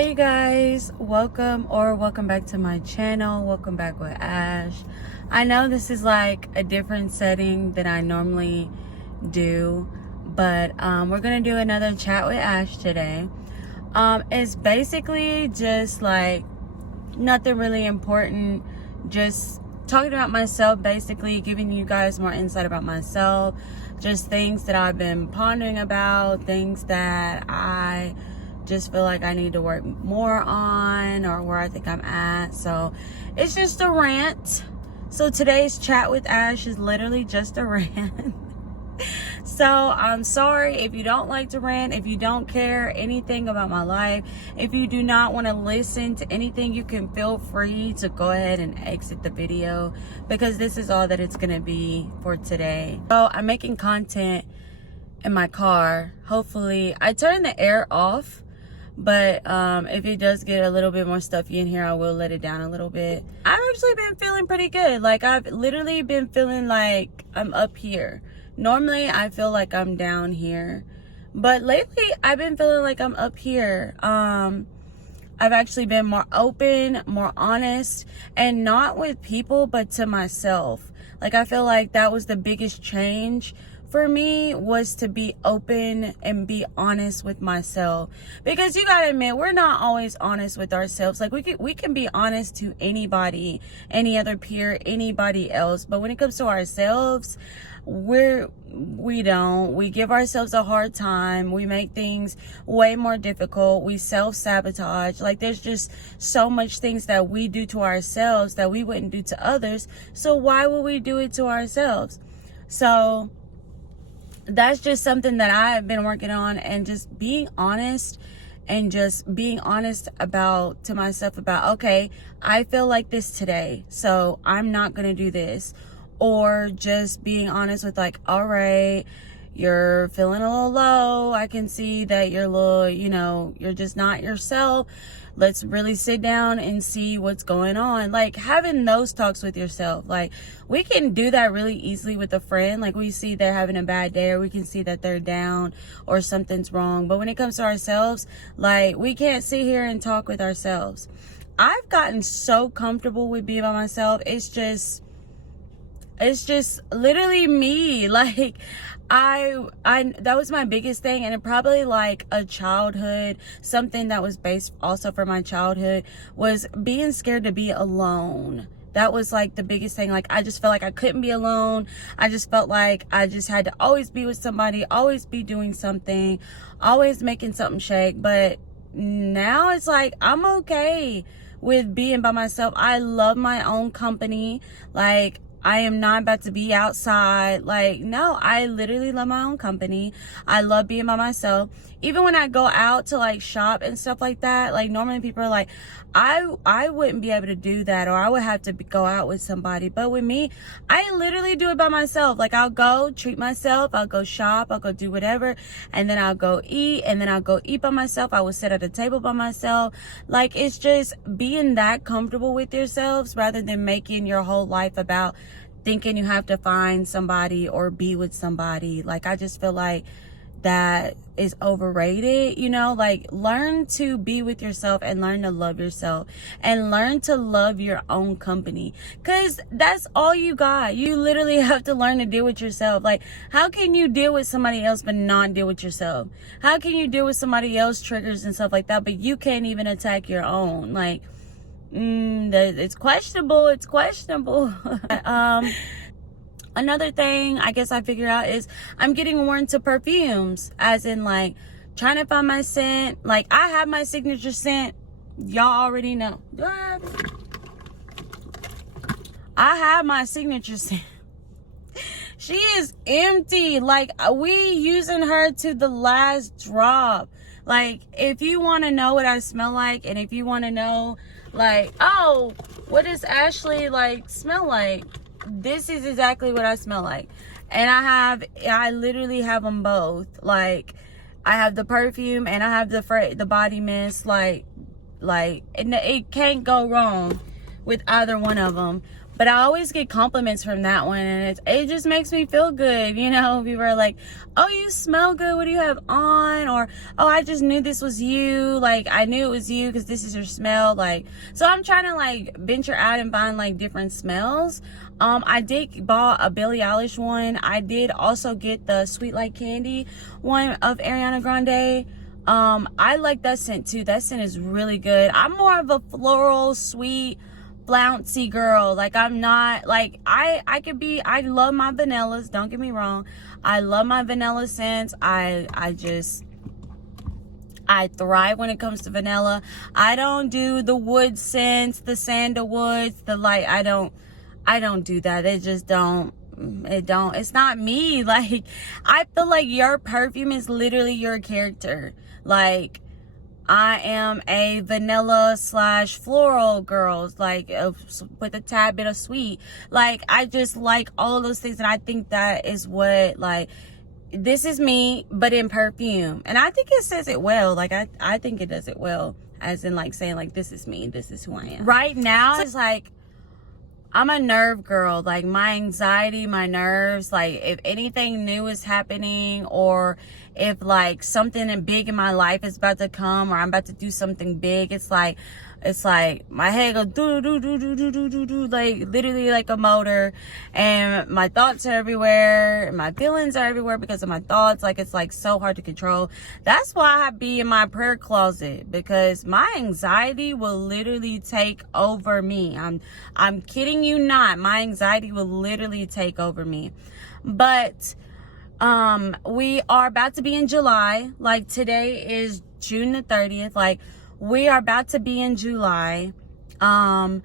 Hi you guys, welcome back to my channel. Welcome back with Ash. I know this is like a different setting than I normally do, but we're gonna do another chat with Ash today. It's basically just like nothing really important, just talking about myself, basically giving you guys more insight about myself, just things that I've been pondering about, things that I just feel like I need to work more on, or where I think I'm at. So it's just a rant. So today's chat with Ash is literally just a rant. So I'm sorry if you don't like to rant, if you don't care anything about my life, if you do not want to listen to anything, you can feel free to go ahead and exit the video, because this is all that it's going to be for today. So I'm making content in my car. Hopefully I turn the air off, but if it does get a little bit more stuffy in here, I will let it down a little bit. I've actually been feeling pretty good. Like, I've literally been feeling like I'm up here. Normally I feel like I'm down here, but lately I've been feeling like I'm up here. I've actually been more open, more honest, and not with people, but to myself. Like, I feel like that was the biggest change for me, was to be open and be honest with myself. Because you gotta admit, we're not always honest with ourselves. Like, we can be honest to anybody, any other peer, anybody else, but when it comes to ourselves, we don't. We give ourselves a hard time. We make things way more difficult. We self-sabotage. Like, there's just so much things that we do to ourselves that we wouldn't do to others. So why would we do it to ourselves? So that's just something that I've been working on, and just being honest, and just being honest about to myself about, okay, I feel like this today, so I'm not gonna do this. Or just being honest with, like, all right, you're feeling a little low. I can see that you're a little, you're just not yourself. Let's really sit down and see what's going on. Like, having those talks with yourself. Like, we can do that really easily with a friend. Like, we see they're having a bad day, or we can see that they're down or something's wrong. But when it comes to ourselves, like, we can't sit here and talk with ourselves. I've gotten so comfortable with being by myself. It's just literally me. Like, I that was my biggest thing, and it probably like a childhood, something that was based also from my childhood, was being scared to be alone. That was like the biggest thing. Like, I just felt like I couldn't be alone. I just felt like I just had to always be with somebody, always be doing something, always making something shake. But now it's like, I'm okay with being by myself. I love my own company. Like, I am not about to be outside. Like, no, I literally love my own company. I love being by myself. Even when I go out to like shop and stuff like that, like, normally people are like, I wouldn't be able to do that, or I would have to go out with somebody. But with me, I literally do it by myself. Like, I'll go treat myself, I'll go shop, I'll go do whatever, and then I'll go eat, and then I'll go eat by myself. I will sit at a table by myself. Like, it's just being that comfortable with yourselves, rather than making your whole life about thinking you have to find somebody or be with somebody. Like, I just feel like that is overrated. Like, learn to be with yourself, and learn to love yourself, and learn to love your own company, because that's all you got. You literally have to learn to deal with yourself. Like, how can you deal with somebody else but not deal with yourself? How can you deal with somebody else's triggers and stuff like that, but you can't even attack your own? Like, it's questionable. Another thing I guess I figured out is I'm getting more into perfumes, as in, like, trying to find my scent. Like, I have my signature scent. Y'all already know. Do I have it? I have my signature scent. She is empty. Like, we using her to the last drop. Like, if you want to know what I smell like, and if you want to know, like, oh, what does Ashley like smell like? This is exactly what I smell like. And I literally have them both. Like, I have the perfume, and I have the body mist. Like, and it can't go wrong with either one of them. But I always get compliments from that one, and it just makes me feel good. You know, people are like, oh, you smell good. What do you have on? Or, oh, I just knew this was you. Like, I knew it was you because this is your smell. Like, so I'm trying to like venture out and find like different smells. I did bought a Billie Eilish one. I did also get the Sweet Like Candy one of Ariana Grande. I like that scent too. That scent is really good. I'm more of a floral, sweet, flouncy girl. Like, I'm not like, I love my vanillas, don't get me wrong. I love my vanilla scents. I thrive when it comes to vanilla. I don't do the wood scents, the sandalwoods, the light. I don't do that. It's not me. Like, I feel like your perfume is literally your character. Like, I am a vanilla / floral girl, like with a tad bit of sweet. Like, I just like all of those things, and I think that is what, like, this is me, but in perfume. And I think it says it well. Like, I think it does it well, as in like saying like, this is me, this is who I am. Right now, it's like, I'm a nerve girl. Like, my anxiety, my nerves, like if anything new is happening, or if like something big in my life is about to come, or I'm about to do something big, it's like my head goes do do do do do do do do, like literally like a motor, and my thoughts are everywhere, and my feelings are everywhere because of my thoughts. Like, it's like so hard to control. That's why I be in my prayer closet, because my anxiety will literally take over me. I'm kidding you not. My anxiety will literally take over me. But we are about to be in July. Like, today is June the 30th. Like, we are about to be in July. I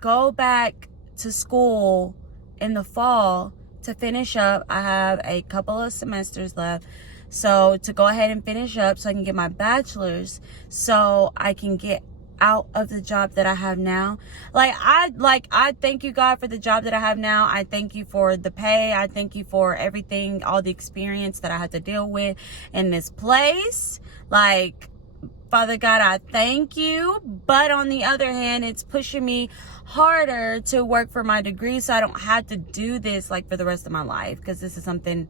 go back to school in the fall to finish up. I have a couple of semesters left. So to go ahead and finish up so I can get my bachelor's, so I can get out of the job that I have now. I thank you, God, for the job that I have now. I thank you for the pay. I thank you for everything, all the experience that I had to deal with in this place. Like, Father God, I thank you. But on the other hand, it's pushing me harder to work for my degree, so I don't have to do this like for the rest of my life, because this is something,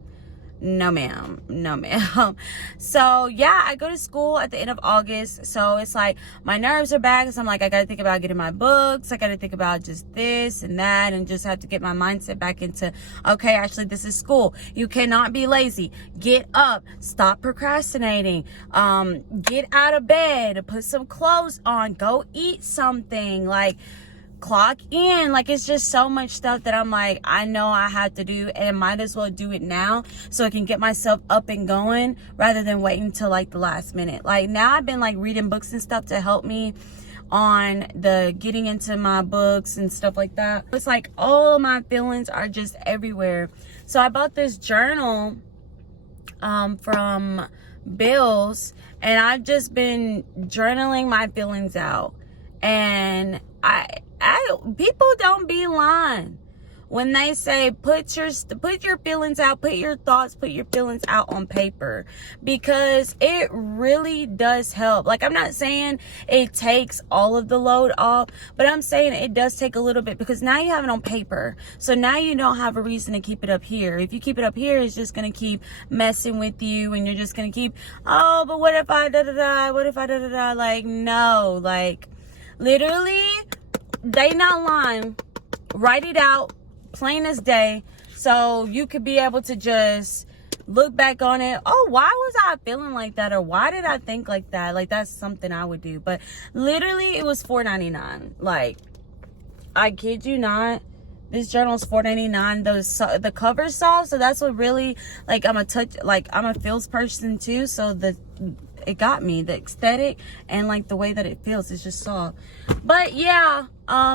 no ma'am, no ma'am. So yeah, I go to school at the end of August. So it's like my nerves are back. So I'm like, I gotta think about getting my books. I gotta think about just this and that, and just have to get my mindset back into, okay, actually, this is school. You cannot be lazy. Get up, stop procrastinating, get out of bed, put some clothes on, go eat something, like, clock in. Like, it's just so much stuff that I'm like, I know I have to do, and I might as well do it now so I can get myself up and going, rather than waiting until like the last minute. Like, now I've been like reading books and stuff to help me on the getting into my books and stuff like that. It's like all of my feelings are just everywhere. So I bought this journal from Bill's, and I've just been journaling my feelings out. And people don't be lying when they say put your feelings out, put your thoughts, put your feelings out on paper, because it really does help. Like, I'm not saying it takes all of the load off, but I'm saying it does take a little bit, because now you have it on paper. So now you don't have a reason to keep it up here. If you keep it up here, it's just going to keep messing with you, and you're just going to keep, oh, but what if I da-da-da, what if I da-da-da? Like, no, like, literally, they not lying. Write it out, plain as day, so you could be able to just look back on it. Oh, why was I feeling like that? Or why did I think like that? Like, that's something I would do. But literally, it was $4.99. Like, I kid you not. This journal is $4.99. The cover's soft, so that's what really, like, I'm a feels person too, so it got me, the aesthetic and like the way that it feels is just soft. But yeah,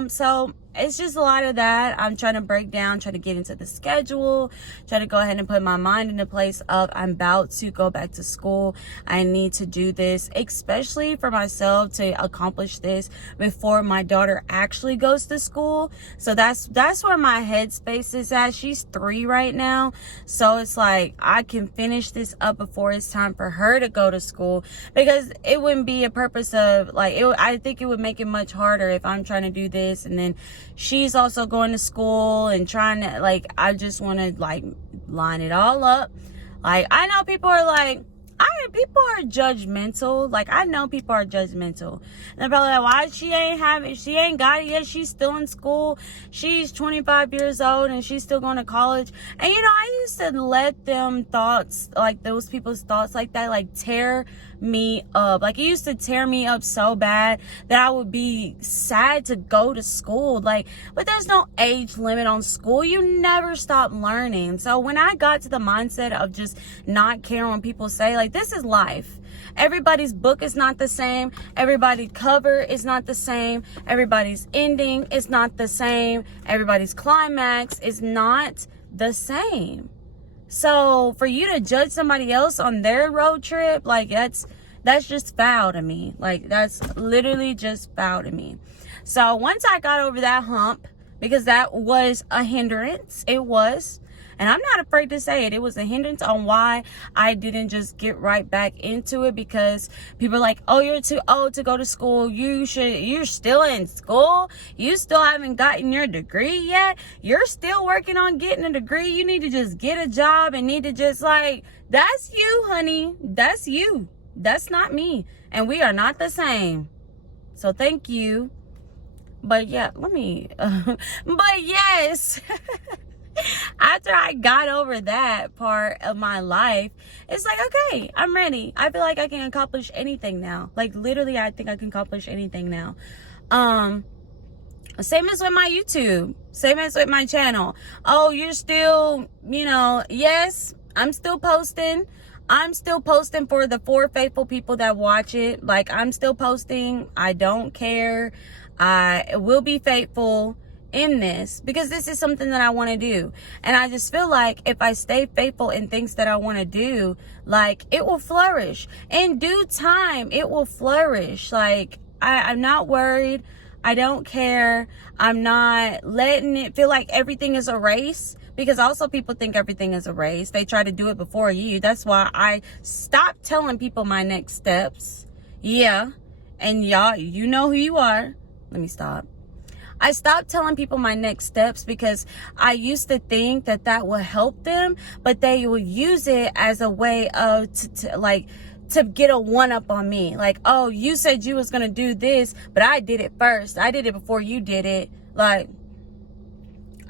so it's just a lot of that. I'm trying to break down, try to get into the schedule, try to go ahead and put my mind in a place of I'm about to go back to school. I need to do this, especially for myself, to accomplish this before my daughter actually goes to school. So that's where my headspace is at. She's 3 right now. So it's like I can finish this up before it's time for her to go to school, because it wouldn't be a purpose of like, I think it would make it much harder if I'm trying to do this and then she's also going to school and trying to, like, I just want to like line it all up. Like, I know people are like, people are judgmental. Like, I know people are judgmental. And they're probably like, why she ain't got it yet? She's still in school. She's 25 years old and she's still going to college. And, you know, I used to let them thoughts, like those people's thoughts like that, like tear me up. Like, it used to tear me up so bad that I would be sad to go to school. Like, but there's no age limit on school. You never stop learning. So when I got to the mindset of just not caring what people say, like, this is life. Everybody's book is not the same. Everybody's cover is not the same. Everybody's ending is not the same. Everybody's climax is not the same. So for you to judge somebody else on their road trip, like, that's just foul to me. Like, that's literally just foul to me. So once I got over that hump, because that was a hindrance, it was, and I'm not afraid to say it, it was a hindrance on why I didn't just get right back into it, because people are like, oh, you're too old to go to school. You're still in school. You still haven't gotten your degree yet. You're still working on getting a degree. You need to just get a job and need to just, like, that's you, honey. That's you. That's not me. And we are not the same. So thank you. But yeah, but yes. After I got over that part of my life, it's like, okay, I'm ready. I feel like I can accomplish anything now. Like, literally, I think I can accomplish anything now. Same as with my YouTube. Same as with my channel. Oh, you're still, you know, yes, I'm still posting. I'm still posting for the 4 faithful people that watch it. Like, I'm still posting. I don't care. I will be faithful in this, because this is something that I want to do. And I just feel like if I stay faithful in things that I want to do, like, it will flourish in due time. It will flourish. Like, I'm not worried. I don't care. I'm not letting it feel like everything is a race, because also people think everything is a race. They try to do it before you. That's why I stopped telling people my next steps. Yeah. And y'all, you know who you are. Let me stop. I stopped telling people my next steps because I used to think that that would help them, but they would use it as a way of to get a one-up on me. Like, oh, you said you was going to do this, but I did it first. I did it before you did it. Like,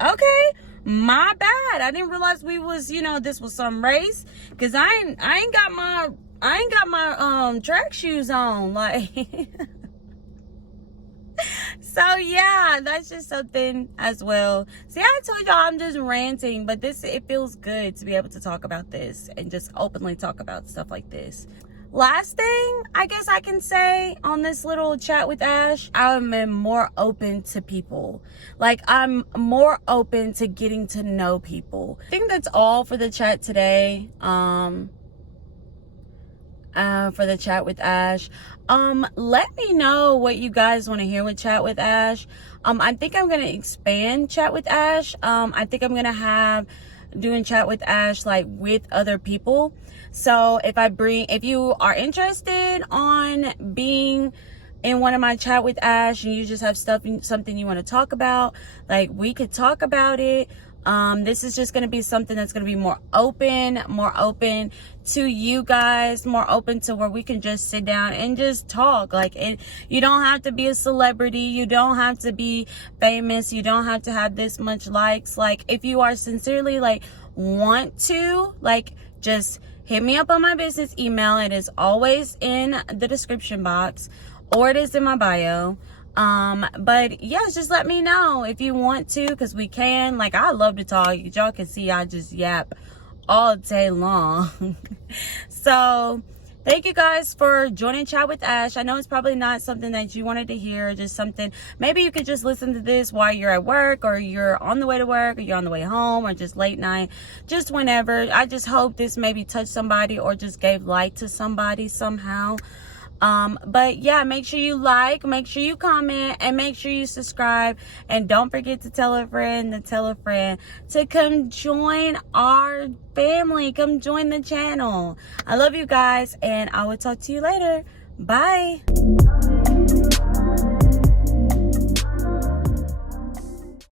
okay, my bad. I didn't realize we was, you know, this was some race, because I ain't got my track shoes on. Like, so yeah, that's just something as well. See, I told y'all I'm just ranting, but it feels good to be able to talk about this and just openly talk about stuff like this. Last thing I guess I can say on this little chat with Ash, I'm more open to people. Like, I'm more open to getting to know people. I think that's all for the chat today. For the chat with Ash. Let me know what you guys want to hear with chat with Ash. I think I'm gonna expand chat with Ash. I think I'm gonna doing chat with Ash like with other people. So if you are interested on being in one of my chat with Ash and you just have something you want to talk about, like, we could talk about it. This is just going to be something that's going to be more open to you guys, more open to where we can just sit down and just talk. Like, you don't have to be a celebrity. You don't have to be famous. You don't have to have this much likes. Like, if you are sincerely, like, want to, like, just hit me up on my business email. It is always in the description box, or it is in my bio. But yeah, just let me know if you want to, because we can. Like, I love to talk. Y'all can see I just yap all day long. So thank you guys for joining Chat with Ash. I know it's probably not something that you wanted to hear, just something, maybe you could just listen to this while you're at work, or you're on the way to work, or you're on the way home, or just late night, just whenever. I just hope this maybe touched somebody or just gave light to somebody somehow. But yeah, make sure you like, make sure you comment, and make sure you subscribe, and don't forget to tell a friend to come join our family, come join the channel. I love you guys, and I will talk to you later. Bye.